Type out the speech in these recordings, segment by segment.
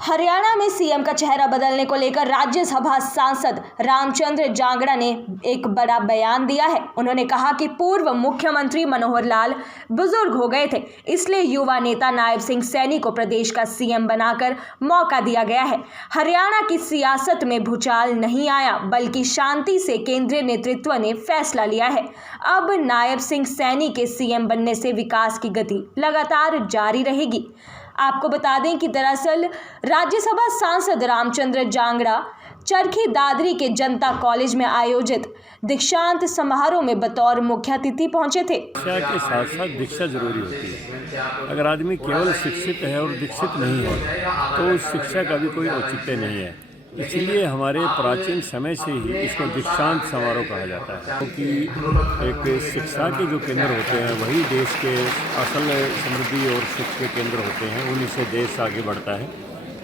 हरियाणा में सीएम का चेहरा बदलने को लेकर राज्यसभा सांसद रामचंद्र जांगड़ा ने एक बड़ा बयान दिया है। उन्होंने कहा कि पूर्व मुख्यमंत्री मनोहर लाल बुजुर्ग हो गए थे, इसलिए युवा नेता नायब सिंह सैनी को प्रदेश का सीएम बनाकर मौका दिया गया है। हरियाणा की सियासत में भूचाल नहीं आया, बल्कि शांति से केंद्रीय नेतृत्व ने फैसला लिया है। अब नायब सिंह सैनी के सीएम बनने से विकास की गति लगातार जारी रहेगी। आपको बता दें कि दरअसल राज्यसभा सांसद रामचंद्र जांगड़ा चरखी दादरी के जनता कॉलेज में आयोजित दीक्षांत समारोह में बतौर मुख्य अतिथि पहुंचे थे। शिक्षा के साथ साथ दीक्षा जरूरी होती है। अगर आदमी केवल शिक्षित है और दीक्षित नहीं है तो उस शिक्षा का भी कोई औचित्य नहीं है। इसलिए हमारे प्राचीन समय से ही इसको दीक्षांत समारोह कहा जाता है, क्योंकि एक शिक्षा के जो केंद्र होते हैं वही देश के असल समृद्धि और सुख के केंद्र होते हैं, उन्हीं से देश आगे बढ़ता है।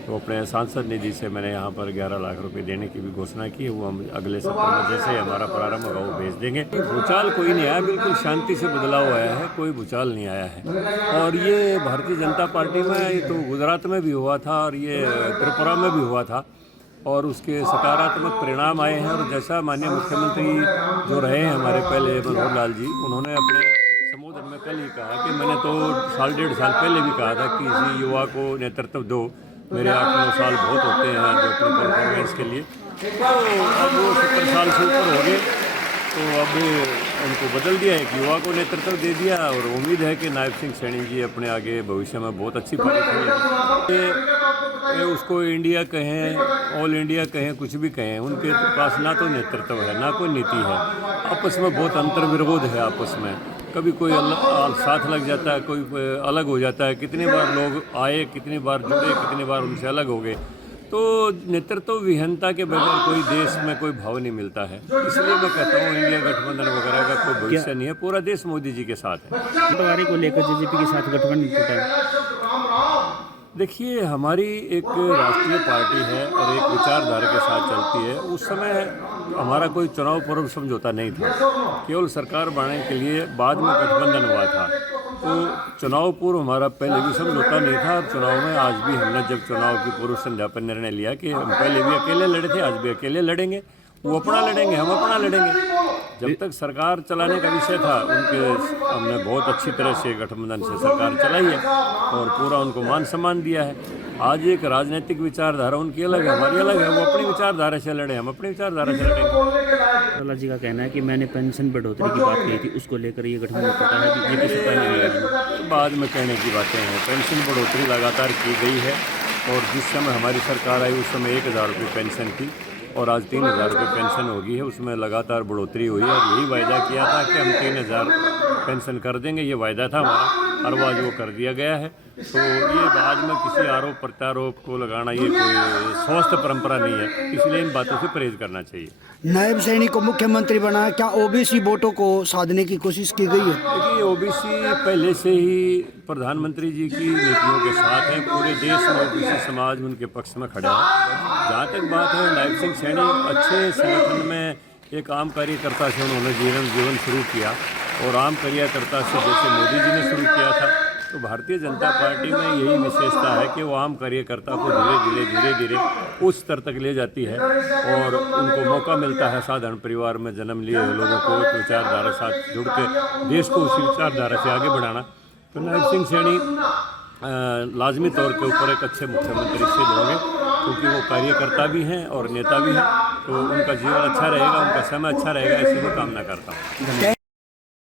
तो अपने सांसद निधि से मैंने यहाँ पर 11 लाख रुपए देने की भी घोषणा की है। वो हम अगले सत्र में जैसे ही हमारा प्रारंभ होगा वो भेज देंगे। भूचाल कोई नहीं आया, बिल्कुल शांति से बदलाव आया है, कोई भूचाल नहीं आया है। और ये भारतीय जनता पार्टी में ये तो गुजरात में भी हुआ था और ये त्रिपुरा में भी हुआ था और उसके सकारात्मक परिणाम आए हैं। और जैसा माननीय मुख्यमंत्री जो रहे हैं हमारे पहले मनोहर लाल जी, उन्होंने अपने संबोधन में कल ही कहा कि मैंने तो 1.5 साल पहले भी कहा था कि किसी युवा को नेतृत्व दो, मेरे 8-9 साल बहुत होते हैं जो अपने परफॉर्मेंस के लिए। तो अब वो 70 साल से ऊपर हो गए, तो अब उनको बदल दिया है कि युवा को नेतृत्व दे दिया। और उम्मीद है कि नायब सिंह सैनी जी अपने आगे भविष्य में बहुत अच्छी पार्टी करेंगे। उसको इंडिया कहें, ऑल इंडिया कहें, कुछ भी कहें, उनके पास ना तो नेतृत्व है ना कोई नीति है। आपस में बहुत अंतर्विरोध है आपस में, कभी कोई साथ लग जाता है, कोई अलग हो जाता है। कितनी बार लोग आए, कितनी बार जुड़े, कितनी बार उनसे अलग हो गए। तो नेतृत्व विहीनता के बगैर कोई देश में कोई भाव नहीं मिलता है। इसलिए मैं कहता हूँ इंडिया गठबंधन वगैरह का कोई भविष्य नहीं है। पूरा देश मोदी जी के साथ है। को लेकर जेजेपी के साथ गठबंधन टूटा है। देखिए, हमारी एक राष्ट्रीय पार्टी है और एक विचारधारा के साथ चलती है। उस समय हमारा कोई चुनाव पूर्व समझौता नहीं था, केवल सरकार बनाने के लिए बाद में गठबंधन हुआ था। तो चुनाव पूर्व हमारा पहले भी समझौता नहीं था। और चुनाव में आज भी हमने जब चुनाव की पूर्व संध्या पर निर्णय लिया कि हम पहले भी अकेले लड़े थे, आज भी अकेले लड़ेंगे। वो अपना लड़ेंगे, हम अपना लड़ेंगे। जब तक सरकार चलाने का विषय था हमने बहुत अच्छी तरह से गठबंधन से सरकार चलाई है और पूरा उनको मान सम्मान दिया है। आज एक राजनीतिक विचारधारा उनकी अलग है, हमारी अलग है। वो अपनी विचारधारा से लड़े, हम अपनी विचारधारा से लड़ेंगे। लाला जी का कहना है कि मैंने पेंशन बढ़ोतरी की बात कही थी, उसको लेकर ये गठबंधन टूटा है। बीजेपी से पहले बाद में कहने की बातें हैं। पेंशन बढ़ोतरी लगातार की गई है और जिस समय हमारी सरकार आई उस समय 1000 रुपये पेंशन थी और आज 3000 रुपये पेंशन होगी है। उसमें लगातार बढ़ोतरी हुई है और यही वायदा किया था कि हम 3000 पेंशन कर देंगे, ये वायदा था हमारा और आज वो कर दिया गया है। तो ये बाद में किसी आरोप प्रत्यारोप को लगाना ये कोई स्वस्थ परंपरा नहीं है, इसलिए इन बातों से परहेज करना चाहिए। नायब सैनी को मुख्यमंत्री बनाया, क्या ओबीसी वोटों को साधने की कोशिश की गई है? देखिए, ओबीसी पहले से ही प्रधानमंत्री जी की नीतियों के साथ है। पूरे देश में ओबीसी समाज उनके पक्ष में खड़ा है। जहाँ तक बात है नायब सिंह सैनी अच्छे संगठन में एक आम कार्यकर्ता से उन्होंने जीवन शुरू किया और आम कार्यकर्ता से जैसे मोदी जी ने शुरू किया था। तो भारतीय जनता पार्टी में यही विशेषता है कि वो आम कार्यकर्ता को धीरे धीरे उस स्तर तक ले जाती है और उनको मौका मिलता है साधारण परिवार में जन्म लिए लोगों को एक विचारधारा साथ जुड़ के देश को उसी विचारधारा से आगे बढ़ाना। तो नायब सिंह सैनी लाजमी तौर के ऊपर एक अच्छे मुख्यमंत्री सिद्ध होंगे, क्योंकि वो कार्यकर्ता भी हैं और नेता भी हैं। तो उनका जीवन अच्छा रहेगा, उनका समय अच्छा रहेगा, ऐसी मैं कामना करता हूँ।